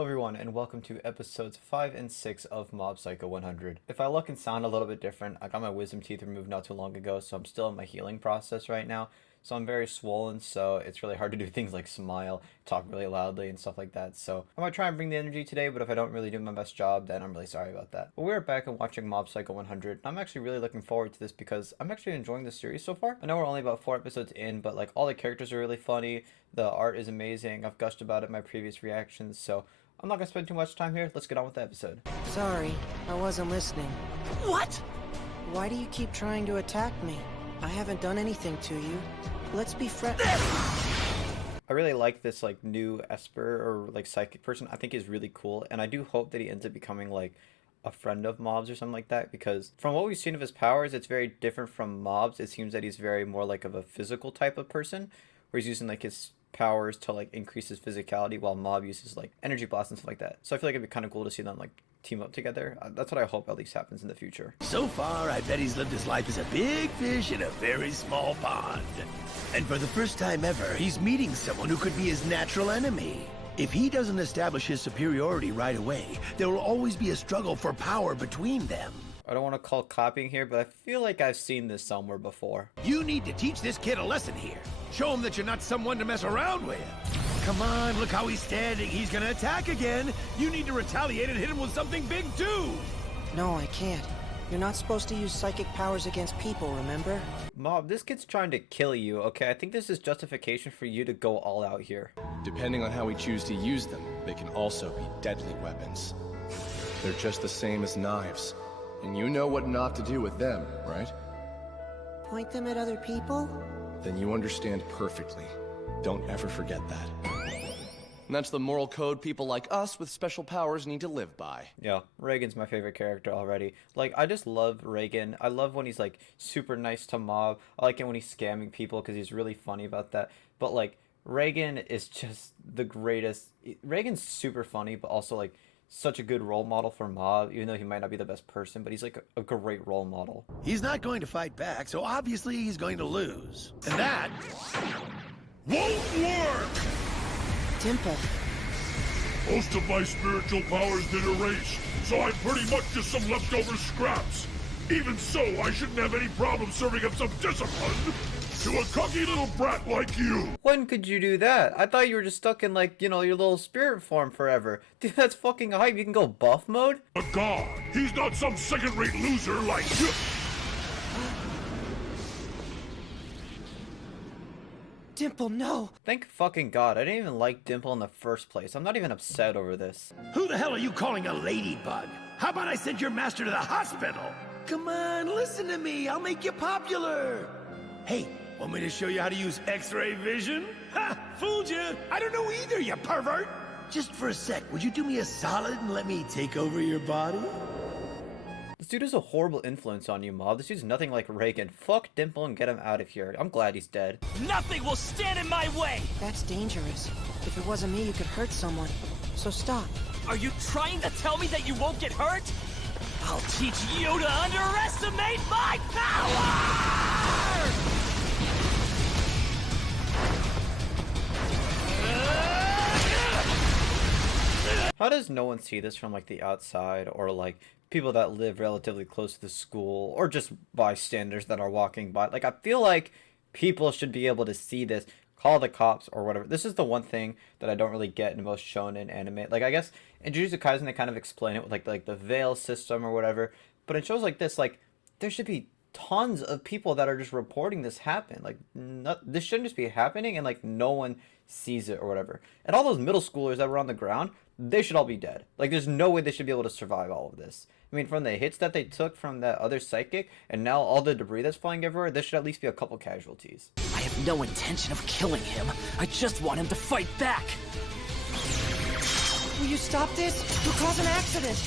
Hello everyone and welcome to episodes 5 and 6 of Mob Psycho 100. If I look and sound a little bit different, I got my wisdom teeth removed not too long ago, so I'm still in my healing process right now. So I'm very swollen, so it's really hard to do things like smile, talk really loudly and stuff like that. So I'm going to try and bring the energy today, but if I don't really do my best job, then I'm really sorry about that. But we're back and watching Mob Psycho 100, and I'm actually really looking forward to this because I'm actually enjoying the series so far. I know we're only about 4 episodes in, but like all the characters are really funny, the art is amazing, I've gushed about it in my previous reactions, so I'm not going to spend too much time here. Let's get on with the episode. Sorry, I wasn't listening. What? Why do you keep trying to attack me? I haven't done anything to you. Let's be friends. I really like this like new Esper or like psychic person. I think he's really cool, and I do hope that he ends up becoming like a friend of Mob's or something like that, because from what we've seen of his powers, it's very different from Mob's. It seems that he's very more like of a physical type of person, where he's using like his powers to like increase his physicality, while Mob uses like energy blasts and stuff like that. So I feel like it'd be kind of cool to see them like team up together. That's what I hope at least happens in the future. So far, I bet he's lived his life as a big fish in a very small pond. And for the first time ever, he's meeting someone who could be his natural enemy. If he doesn't establish his superiority right away, there will always be a struggle for power between them. I don't want to call copying here, but I feel like I've seen this somewhere before. You need to teach this kid a lesson here. Show him that you're not someone to mess around with. Come on, look how he's standing. He's gonna attack again. You need to retaliate and hit him with something big too. No, I can't. You're not supposed to use psychic powers against people, remember? Mob, this kid's trying to kill you, okay? I think this is justification for you to go all out here. Depending on how we choose to use them, they can also be deadly weapons. They're just the same as knives. And you know what not to do with them, right? Point them at other people? Then you understand perfectly. Don't ever forget that. And that's the moral code people like us with special powers need to live by. Yeah, Reagan's my favorite character already. Like, I just love Reagan. I love when he's, like, super nice to Mob. I like it when he's scamming people because he's really funny about that. But, like, Reagan is just the greatest. Reagan's super funny, but also, like, such a good role model for Mob, even though he might not be the best person, but he's, like, a great role model. He's not going to fight back, so obviously he's going to lose. And that won't work! Dimple. Most of my spiritual powers did erase, so I'm pretty much just some leftover scraps. Even so, I shouldn't have any problem serving up some discipline to a cocky little brat like you. When could you do that? I thought you were just stuck in, like, you know, your little spirit form forever. Dude, that's fucking hype. You can go buff mode? A god. He's not some second-rate loser like you. Dimple, no! Thank fucking God. I didn't even like Dimple in the first place. I'm not even upset over this. Who the hell are you calling a ladybug? How about I send your master to the hospital? Come on, listen to me. I'll make you popular. Hey, want me to show you how to use X-ray vision? Ha! Fooled you. I don't know either, you pervert. Just for a sec, would you do me a solid and let me take over your body? This dude is a horrible influence on you, Mob. This dude's nothing like Reagan. Fuck Dimple and get him out of here. I'm glad he's dead. Nothing will stand in my way! That's dangerous. If it wasn't me, you could hurt someone. So stop. Are you trying to tell me that you won't get hurt? I'll teach you to underestimate my power! How does no one see this from like the outside, or like people that live relatively close to the school, or just bystanders that are walking by? Like, I feel like people should be able to see this, call the cops or whatever. This is the one thing that I don't really get in most shonen anime. Like, I guess in Jujutsu Kaisen they kind of explain it with like the veil system or whatever, but in shows like this, like, there should be tons of people that are just reporting this happen. Like, this shouldn't just be happening and like no one sees it or whatever. And all those middle schoolers that were on the ground, they should all be dead. Like, there's no way they should be able to survive all of this. I mean, from the hits that they took from that other psychic, and now all the debris that's flying everywhere, there should at least be a couple casualties. I have no intention of killing him. I just want him to fight back. Will you stop this? You'll cause an accident!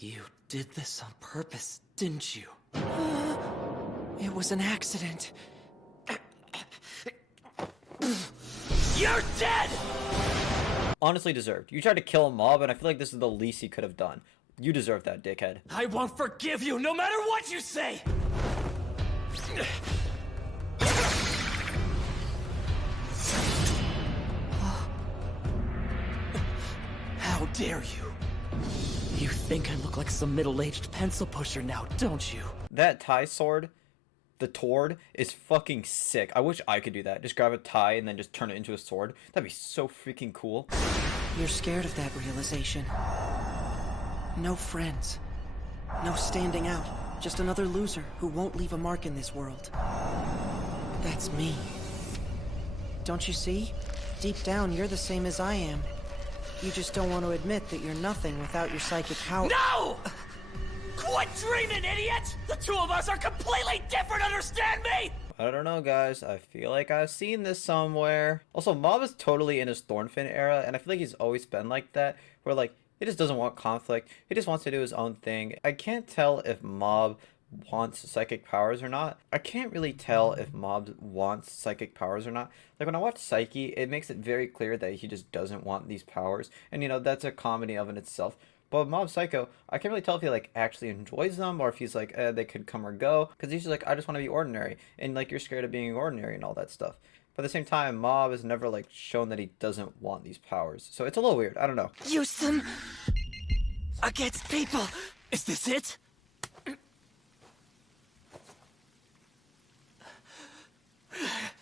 You did this on purpose, didn't you? It was an accident. You're dead! Honestly deserved. You tried to kill a Mob, and I feel like this is the least he could have done. You deserve that, dickhead. I won't forgive you no matter what you say! How dare you? You think I look like some middle-aged pencil pusher now, don't you? That tie sword, the Tord, is fucking sick. I wish I could do that. Just grab a tie and then just turn it into a sword. That'd be so freaking cool. You're scared of that realization. No friends. No standing out. Just another loser who won't leave a mark in this world. That's me. Don't you see? Deep down, you're the same as I am. You just don't want to admit that you're nothing without your psychic power. No! Quit dreaming, idiot! The two of us are completely different, understand me? I don't know, guys. I feel like I've seen this somewhere. Also, Mob is totally in his Thornfinn era, and I feel like he's always been like that, where, like, he just doesn't want conflict. He just wants to do his own thing. I can't tell if Mob wants psychic powers or not. I can't really tell if Mob wants psychic powers or not. Like, when I watch Psyche, it makes it very clear that he just doesn't want these powers. And, you know, that's a comedy of in itself. But with Mob Psycho, I can't really tell if he, like, actually enjoys them or if he's like, they could come or go. Because he's just like, I just want to be ordinary. And, like, you're scared of being ordinary and all that stuff. But at the same time, Mob has never, like, shown that he doesn't want these powers. So it's a little weird. I don't know. Use them against people. Is this it?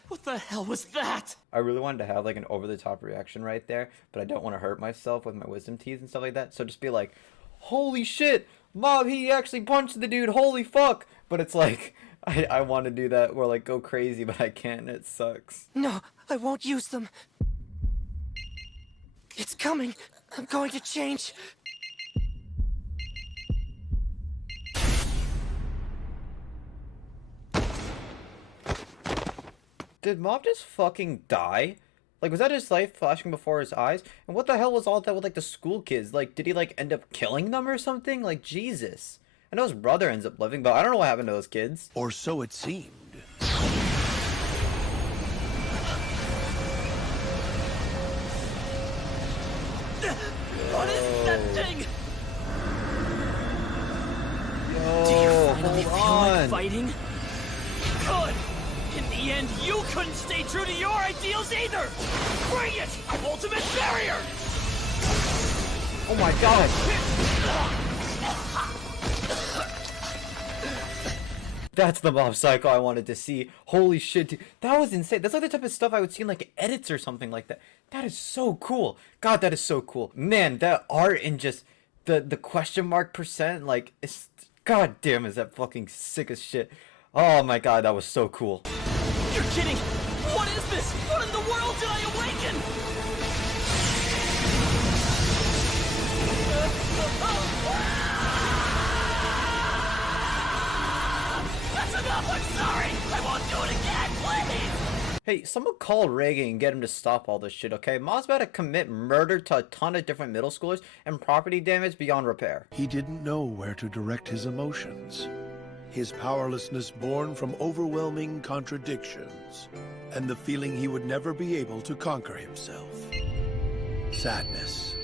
What the hell was that? I really wanted to have like an over-the-top reaction right there, but I don't want to hurt myself with my wisdom teeth and stuff like that. So just be like, holy shit, Mob, he actually punched the dude, holy fuck. But it's like, I want to do that or like go crazy, but I can't and it sucks. No, I won't use them. It's coming. I'm going to change. Did Mob just fucking die? Like, was that his life flashing before his eyes? And what the hell was all that with, like, the school kids? Like, did he, like, end up killing them or something? Like, Jesus. I know his brother ends up living, but I don't know what happened to those kids. Or so it seemed. What is that thing? Yo, Do you finally hold feel like on. fighting? Good! In the end, you couldn't stay true to your ideals either! Bring it! Ultimate barrier! Oh my god. That's the Mob Psycho I wanted to see. Holy shit, dude. That was insane. That's like the type of stuff I would see in like edits or something like that. That is so cool. God, that is so cool. Man, that art and just the question mark percent, like, it's, god damn, is that fucking sick as shit. Oh my god, that was so cool. You're kidding! What is this? What in the world did I awaken? That's enough! I'm sorry! I won't do it again, please! Hey, someone call Reagan and get him to stop all this shit, okay? Mob's about to commit murder to a ton of different middle schoolers and property damage beyond repair. He didn't know where to direct his emotions. His powerlessness born from overwhelming contradictions, and the feeling he would never be able to conquer himself. Sadness.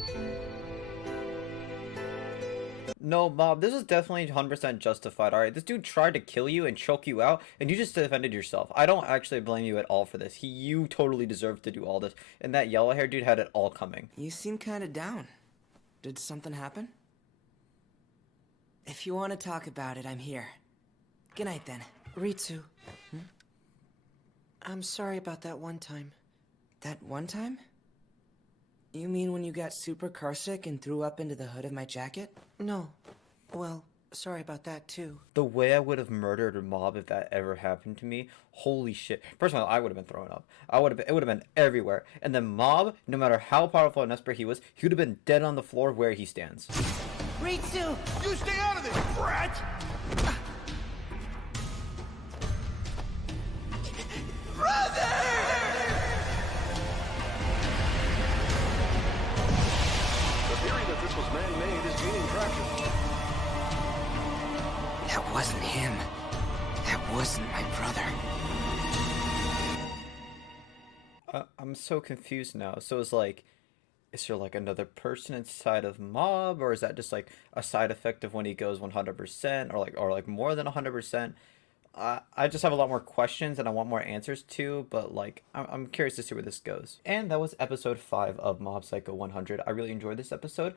No, Mob, this is definitely 100% justified, alright? This dude tried to kill you and choke you out, and you just defended yourself. I don't actually blame you at all for this. You totally deserve to do all this, and that yellow-haired dude had it all coming. You seem kind of down. Did something happen? If you want to talk about it, I'm here. Good night, then. Ritsu. I'm sorry about that one time. That one time? You mean when you got super carsick and threw up into the hood of my jacket? No. Well, sorry about that, too. The way I would have murdered a Mob if that ever happened to me, holy shit. First of all, I would have been throwing up. It would have been everywhere. And then Mob, no matter how powerful and desperate he was, he would have been dead on the floor where he stands. Ritsu! You stay out of this, brat! The theory that this was man-made is gaining traction. That wasn't him. That wasn't my brother. I'm so confused now. So it's like, is there like another person inside of Mob, or is that just like a side effect of when he goes 100%, or like more than 100%? I just have a lot more questions and I want more answers to, but like I'm curious to see where this goes. And that was episode 5 of Mob Psycho 100. I really enjoyed this episode.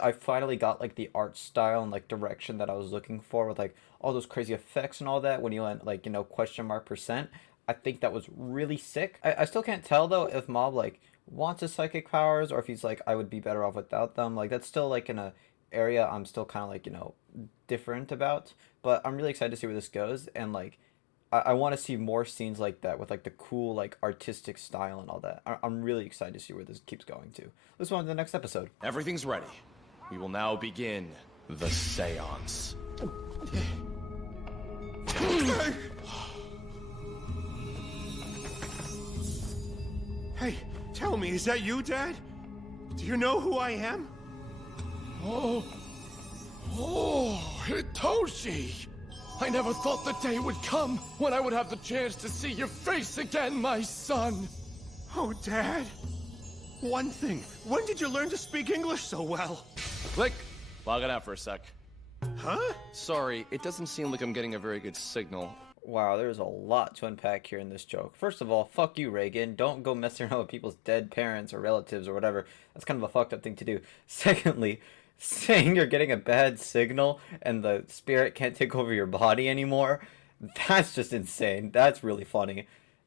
I finally got like the art style and like direction that I was looking for, with like all those crazy effects and all that when you went like, you know, question mark %. I think that was really sick. I still can't tell though if Mob like wants his psychic powers, or if he's like, I would be better off without them. Like that's still like in a area I'm still kind of like, you know, different about. But I'm really excited to see where this goes, and like I want to see more scenes like that with like the cool like artistic style and all that. I'm really excited to see where this keeps going to. Let's move on to the next episode. Everything's ready. We will now begin the seance. Hey, tell me, is that you, Dad? Do you know who I am? Oh, Hitoshi! I never thought the day would come when I would have the chance to see your face again, my son! Oh, Dad. One thing, when did you learn to speak English so well? Click! Log it out for a sec. Huh? Sorry, it doesn't seem like I'm getting a very good signal. Wow, there's a lot to unpack here in this joke. First of all, fuck you, Reagan. Don't go messing around with people's dead parents or relatives or whatever. That's kind of a fucked up thing to do. Secondly, saying you're getting a bad signal and the spirit can't take over your body anymore, that's just insane. That's really funny.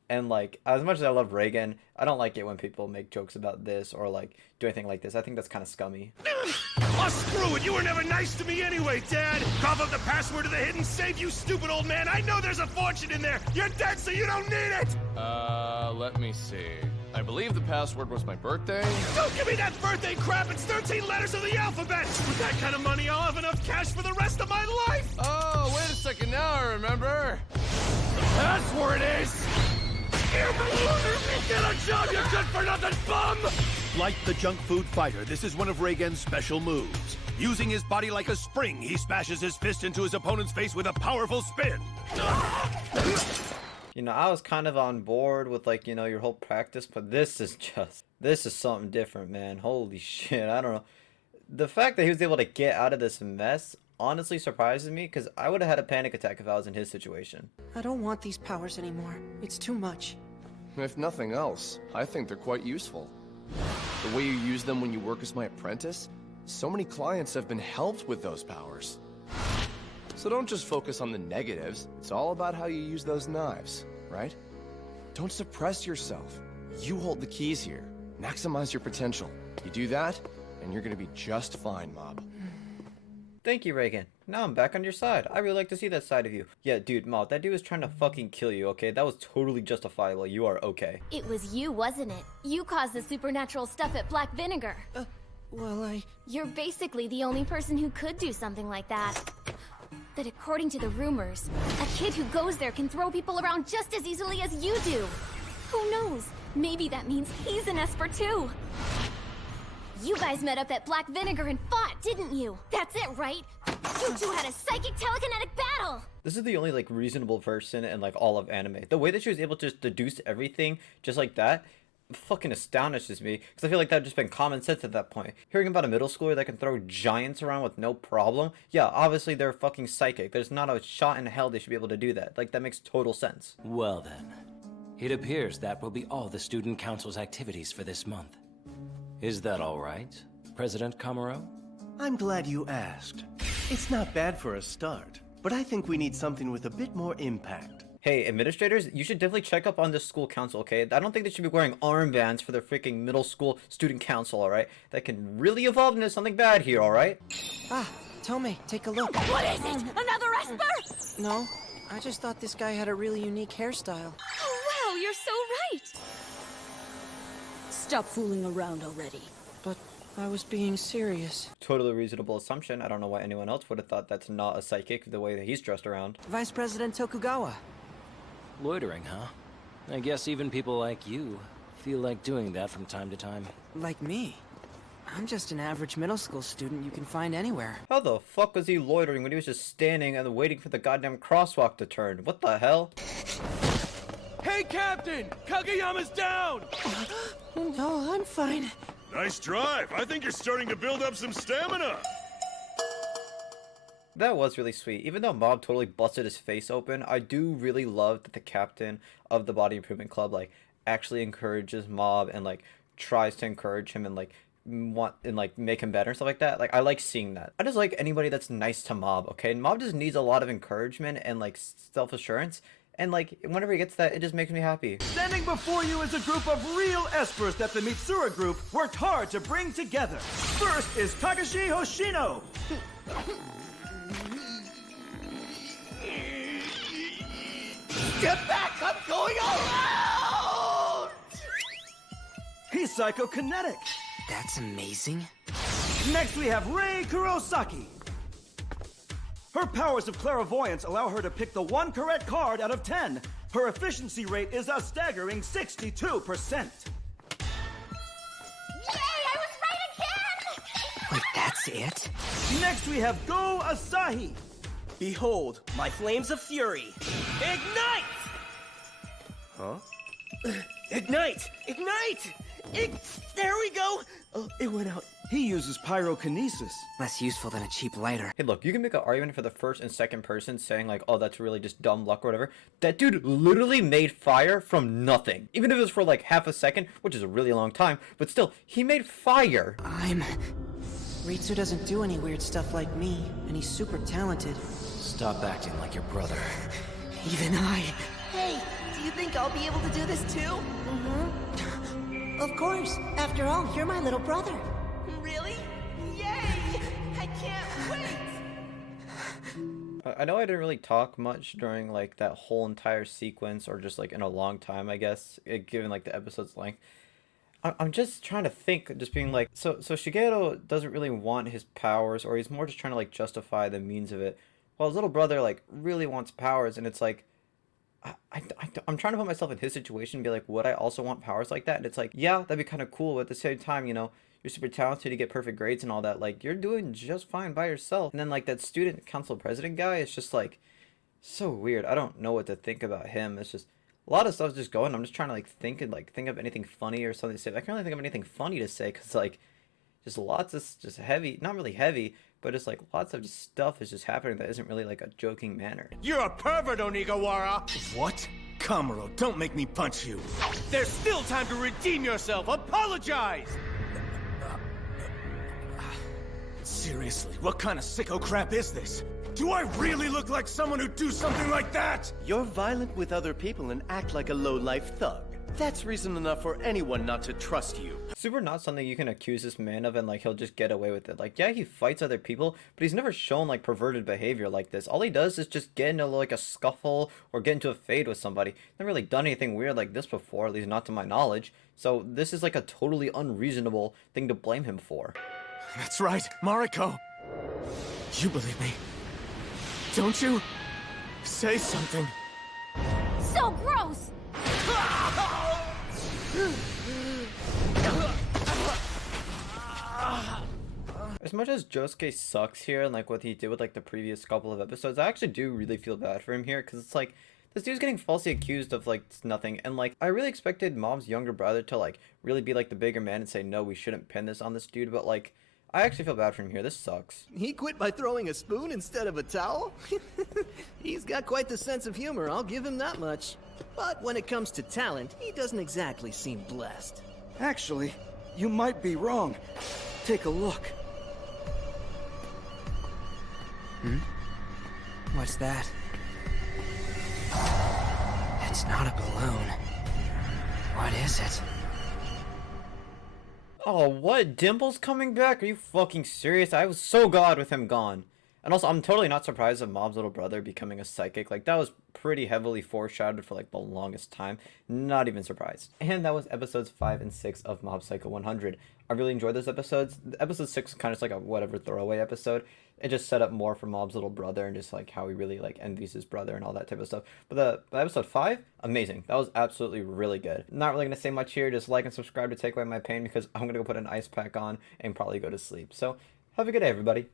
And like, as much as I love Reagan, I don't like it when people make jokes about this or like do anything like this. I think that's kind of scummy. Oh, screw it! You were never nice to me anyway, Dad! Cough up the password to the hidden safe, you stupid old man! I know there's a fortune in there! You're dead, so you don't need it! Let me see. I believe the password was my birthday. Don't give me that birthday crap! It's 13 letters of the alphabet! With that kind of money, I'll have enough cash for the rest of my life! Oh, wait a second, now I remember. The password is... Get a job, you good-for-nothing bum! Like the junk food fighter, this is one of Reagan's special moves. Using his body like a spring, he smashes his fist into his opponent's face with a powerful spin. You know, I was kind of on board with like, you know, your whole practice, but this is something different, man. Holy shit, I don't know. The fact that he was able to get out of this mess honestly surprises me, because I would have had a panic attack if I was in his situation. I don't want these powers anymore. It's too much. If nothing else, I think they're quite useful. The way you use them when you work as my apprentice, so many clients have been helped with those powers. So don't just focus on the negatives, it's all about how you use those knives, right? Don't suppress yourself. You hold the keys here. Maximize your potential. You do that, and you're gonna be just fine, Mob. Thank you, Reagan. Now I'm back on your side. I really like to see that side of you. Yeah, dude, Mob, that dude was trying to fucking kill you, okay? That was totally justifiable. You are okay. It was you, wasn't it? You caused the supernatural stuff at Black Vinegar. Well, You're basically the only person who could do something like that. But according to the rumors, a kid who goes there can throw people around just as easily as you do. Who knows? Maybe that means he's an Esper too. You guys met up at Black Vinegar and fought, didn't you? That's it, right? You two had a psychic telekinetic battle! This is the only like reasonable person in like all of anime. The way that she was able to just deduce everything just like that fucking astonishes me, because I feel like that would just been common sense at that point. Hearing about a middle schooler that can throw giants around with no problem, yeah, obviously they're fucking psychic. There's not a shot in hell they should be able to do that. Like, that makes total sense. Well then, it appears that will be all the Student Council's activities for this month. Is that all right, President Kamuro? I'm glad you asked. It's not bad for a start, but I think we need something with a bit more impact. Hey, administrators, you should definitely check up on this school council, okay? I don't think they should be wearing armbands for their freaking middle school student council, alright? That can really evolve into something bad here, alright? Tomei, take a look. What is it? Another Esper? No, I just thought this guy had a really unique hairstyle. Oh wow, you're so right! Stop fooling around already. But I was being serious. Totally reasonable assumption. I don't know why anyone else would have thought that's not a psychic the way that he's dressed around. Vice President Tokugawa. Loitering, huh? I guess even people like you feel like doing that from time to time. Like me. I'm just an average middle school student you can find anywhere. How the fuck was he loitering when he was just standing and waiting for the goddamn crosswalk to turn? What the hell? Hey, Captain! Kageyama's down! No, I'm fine. Nice drive. I think you're starting to build up some stamina. That was really sweet. Even though Mob totally busted his face open, I do really love that the captain of the Body Improvement Club like actually encourages Mob and like tries to encourage him and like want and like make him better and stuff like that. Like I like seeing that. I just like anybody that's nice to Mob, okay? Mob just needs a lot of encouragement and like self-assurance. And like whenever he gets that, it just makes me happy. Standing before you is a group of real espers that the Mitsura group worked hard to bring together. First is Kakashi Hoshino. Get back! I'm going all out! He's psychokinetic. That's amazing. Next we have Rei Kurosaki. Her powers of clairvoyance allow her to pick the one correct card out of 10. Her efficiency rate is a staggering 62%. Yay! I was right again! Wait, that's it? Next we have Go Asahi. Behold, my flames of fury. Ignite! Huh? Ignite! Ignite! There we go! Oh, it went out. He uses pyrokinesis. Less useful than a cheap lighter. Hey, look, you can make an argument for the first and second person saying like, oh, that's really just dumb luck or whatever. That dude literally made fire from nothing. Even if it was for like half a second, which is a really long time, but still, he made fire. Ritsu doesn't do any weird stuff like me, and he's super talented. Stop acting like your brother. Even I. Hey, do you think I'll be able to do this too? Mm-hmm. Of course. After all, you're my little brother. Really? Yay! I can't wait! I know I didn't really talk much during like that whole entire sequence or just like in a long time, I guess, given like the episode's length. I'm just trying to think, just being like, so Shigeru doesn't really want his powers, or he's more just trying to like justify the means of it, while his little brother like really wants powers, and it's like, I'm trying to put myself in his situation and be like, would I also want powers like that? And it's like, yeah, that'd be kind of cool, but at the same time, you know, you're super talented to get perfect grades and all that, like, you're doing just fine by yourself. And then like that student council president guy, it's just like, so weird. I don't know what to think about him. It's just, a lot of stuff's just going. I'm just trying to like think of anything funny or something to say. I can't really think of anything funny to say because like just lots of just heavy, not really heavy, but just like lots of just stuff is just happening that isn't really like a joking manner. You're a pervert, Onigawara! What? Kamuro, don't make me punch you. There's still time to redeem yourself! Apologize! Seriously, what kind of sicko crap is this? Do I really look like someone who'd do something like that? You're violent with other people and act like a low-life thug. That's reason enough for anyone not to trust you. Super not something you can accuse this man of and like he'll just get away with it. Like, yeah, he fights other people, but he's never shown like perverted behavior like this. All he does is just get into like a scuffle or get into a fade with somebody. Never really done anything weird like this before, at least not to my knowledge. So this is like a totally unreasonable thing to blame him for. That's right, Mariko. You believe me, don't you? Say something. So gross! As much as Josuke sucks here and like what he did with like the previous couple of episodes, I actually do really feel bad for him here because it's like this dude's getting falsely accused of like nothing, and like I really expected Mom's younger brother to like really be like the bigger man and say no, we shouldn't pin this on this dude, but like I actually feel bad for him here. This sucks. He quit by throwing a spoon instead of a towel? He's got quite the sense of humor, I'll give him that much. But when it comes to talent, he doesn't exactly seem blessed. Actually, you might be wrong. Take a look. What's that? It's not a balloon. What is it? Oh, what? Dimple's coming back? Are you fucking serious? I was so glad with him gone. And also, I'm totally not surprised of Mom's little brother becoming a psychic. Like, that was pretty heavily foreshadowed for, like, the longest time. Not even surprised. And that was episodes 5 and 6 of Mob Psycho 100. I really enjoyed those episodes. Episode 6 was kind of just like a whatever throwaway episode. It just set up more for Mom's little brother and just, like, how he really, like, envies his brother and all that type of stuff. But the episode 5, amazing. That was absolutely really good. Not really going to say much here. Just like and subscribe to take away my pain because I'm going to go put an ice pack on and probably go to sleep. So, have a good day, everybody.